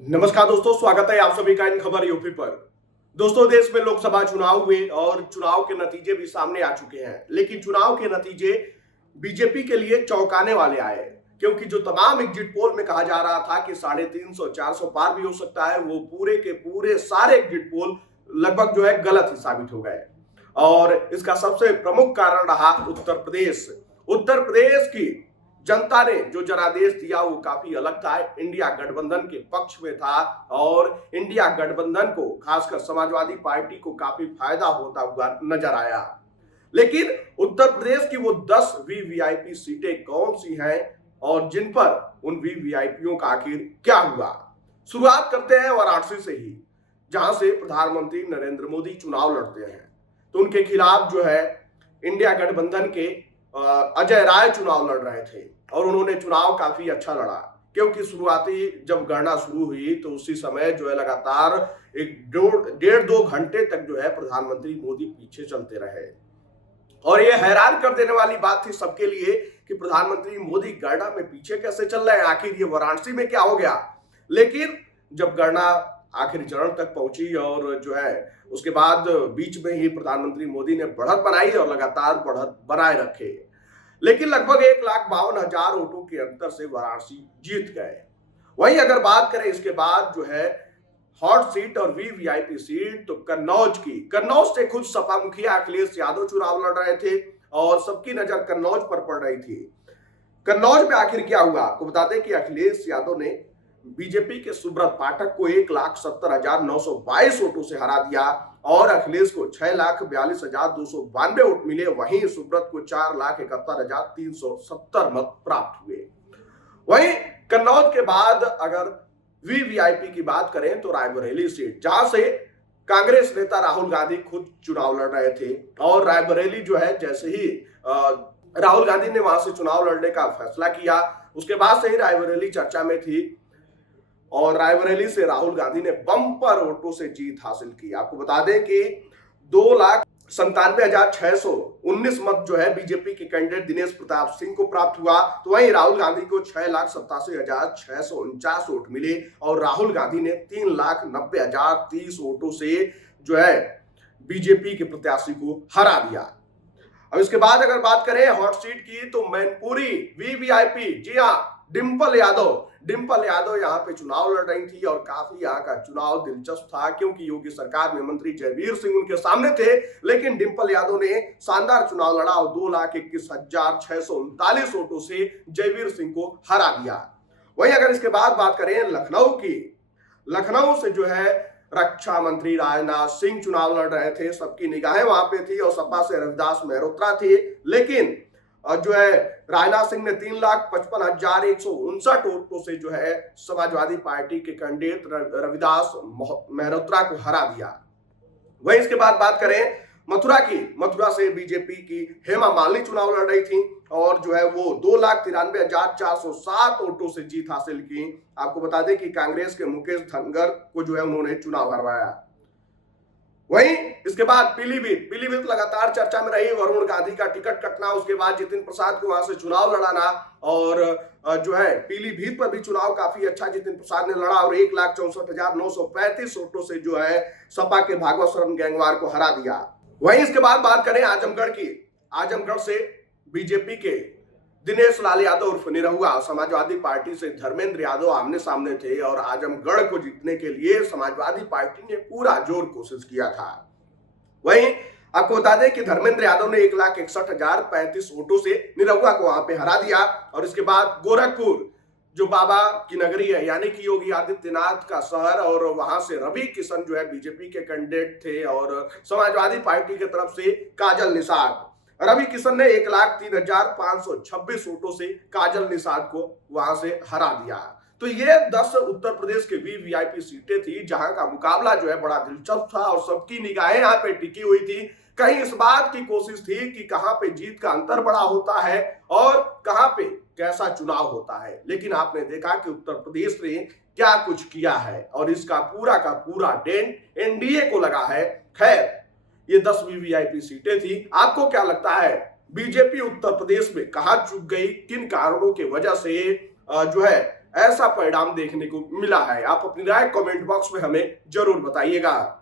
नमस्कार दोस्तों, स्वागत है आप सभी का इन खबर यूपी पर। दोस्तों, देश में लोकसभा चुनाव हुए और चुनाव के नतीजे भी सामने आ चुके हैं, लेकिन चुनाव के नतीजे बीजेपी के लिए चौंकाने वाले आए, क्योंकि जो तमाम एग्जिट पोल में कहा जा रहा था कि 350-400 पार भी हो सकता है, वो पूरे के पूरे सारे एग्जिट पोल लगभग जो है गलत ही साबित हो गए। और इसका सबसे प्रमुख कारण रहा उत्तर प्रदेश। उत्तर प्रदेश की जनता ने जो जनादेश दिया वो काफी अलग था, इंडिया गठबंधन के पक्ष में था और इंडिया गठबंधन को, खासकर समाजवादी पार्टी को काफी फायदा होता हुआ नजर आया। लेकिन उत्तर प्रदेश की वो 10 वीवीआईपी सीटें कौन सी हैं और जिन पर उन वीवीआईपीओं का आखिर क्या हुआ। शुरुआत करते हैं वाराणसी से ही, जहां से प्रधानमंत्री नरेंद्र मोदी चुनाव लड़ते हैं। तो उनके खिलाफ जो है इंडिया गठबंधन के अजय राय चुनाव लड़ रहे थे और उन्होंने चुनाव काफी अच्छा लड़ा, क्योंकि शुरुआती जब गणना शुरू हुई तो उसी समय जो है लगातार एक 1.5-2 घंटे तक जो है प्रधानमंत्री मोदी पीछे चलते रहे। और ये हैरान कर देने वाली बात थी सबके लिए कि प्रधानमंत्री मोदी गणना में पीछे कैसे चल रहे हैं, आखिर ये वाराणसी में क्या हो गया। लेकिन जब गणना आखिरी चरण तक पहुंची और जो है उसके बाद बीच में ही प्रधानमंत्री मोदी ने बढ़त बनाई और लगातार बढ़त बनाए रखे, लेकिन लगभग 1,52,000 वोटों के अंतर से वाराणसी जीत गए। वहीं अगर बात करें इसके बाद जो है हॉट सीट और वीवीआईपी सीट, तो कन्नौज से खुद सपा मुखिया अखिलेश यादव चुनाव लड़ रहे थे और सबकी नजर कन्नौज पर पड़ रही थी। कन्नौज में आखिर क्या हुआ, आपको बता दें कि अखिलेश यादव ने बीजेपी के सुब्रत पाठक को 1,70,922 वोटों से हरा दिया और अखिलेश को 6,42,292 वोट मिले। वहीं सुब्रत को 4,71,370 मत प्राप्त हुए। वहीं कन्नौज के बाद अगर वीवीआईपी की बात करें तो रायबरेली सीट, जहां से कांग्रेस नेता राहुल गांधी खुद चुनाव लड़ रहे थे और रायबरेली जो है जैसे ही राहुल गांधी ने वहां से चुनाव लड़ने का फैसला किया, उसके बाद से ही रायबरेली चर्चा में थी और रायबरेली से राहुल गांधी ने बम्पर वोटों से जीत हासिल की। आपको बता दें कि 2,97,619 मत जो है बीजेपी के कैंडिडेट दिनेश प्रताप सिंह को प्राप्त हुआ, तो वहीं राहुल गांधी को 6,87,649 वोट मिले और राहुल गांधी ने 3,90,030 वोटों से जो है बीजेपी के प्रत्याशी को हरा दिया। अब इसके बाद अगर बात करें हॉट सीट की, तो मैनपुरी वीवीआईपी, जी हाँ, डिंपल यादव यहाँ पे चुनाव लड़ रही थी और काफी यहाँ का चुनाव दिलचस्प था, क्योंकि योगी सरकार में मंत्री जयवीर सिंह उनके सामने थे, लेकिन डिंपल यादव ने शानदार चुनाव लड़ा और 2,21,639 वोटों से जयवीर सिंह को हरा दिया। वहीं अगर इसके बाद बात करें लखनऊ की, लखनऊ से जो है रक्षा मंत्री राजनाथ सिंह चुनाव लड़ रहे थे, सबकी निगाहें वहां पे थी और सपा से रविदास मेहरोत्रा थे, लेकिन जो है राजनाथ सिंह ने 3,55,159 वोटों से जो है समाजवादी पार्टी के कैंडिडेट रविदास मेहरोत्रा को हरा दिया। वहीं इसके बाद बात करें मथुरा की, मथुरा से बीजेपी की हेमा मालिनी चुनाव लड़ रही थी और जो है वो 2,93,407 वोटों से जीत हासिल की। आपको बता दें कि कांग्रेस के मुकेश धनगर को जो है उन्होंने चुनाव हरवाया। वहीं इसके बाद पीलीभीत लगातार चर्चा में रही, वरुण गांधी का टिकट कटना, उसके बाद जितिन प्रसाद को वहां से चुनाव लड़ाना और जो है पीलीभीत पर भी चुनाव काफी अच्छा जितिन प्रसाद ने लड़ा और 1,64,935 वोटों से जो है सपा के भागवत शरण गैंगवार को हरा दिया। वहीं इसके बाद बात करें आजमगढ़ की, आजमगढ़ से बीजेपी के दिनेश लाल यादव उर्फ निरहुआ समाजवादी पार्टी से धर्मेंद्र यादव आमने सामने थे और आजमगढ़ को जीतने के लिए समाजवादी पार्टी ने पूरा जोर कोशिश किया था। वहीं आपको बता दें कि धर्मेंद्र यादव ने 1,61,035 वोटों से निरहुआ को वहां पे हरा दिया और इसके बाद गोरखपुर, जो बाबा की नगरी है, यानी कि योगी आदित्यनाथ का शहर, और वहां से रवि किशन जो है बीजेपी के कैंडिडेट थे और समाजवादी पार्टी की तरफ से काजल निषाद, रवि किशन ने 1,03,526 वोटों से काजल निषाद को वहां से हरा दिया। तो ये 10 उत्तर प्रदेश के वीवीआईपी सीटें थी जहां का मुकाबला जो है बड़ा दिलचस्प था और सबकी निगाहें यहाँ पे टिकी हुई थी। कहीं इस बात की कोशिश थी कि कहां पे जीत का अंतर बड़ा होता है और कहां पे कैसा चुनाव होता है, लेकिन आपने देखा कि उत्तर प्रदेश ने क्या कुछ किया है और इसका पूरा का पूरा डेंट एनडीए को लगा है। खैर, ये 10 वीवीआईपी सीटें थी। आपको क्या लगता है, बीजेपी उत्तर प्रदेश में कहां चूक गई, किन कारणों की वजह से जो है ऐसा परिणाम देखने को मिला है। आप अपनी राय कमेंट बॉक्स में हमें जरूर बताइएगा।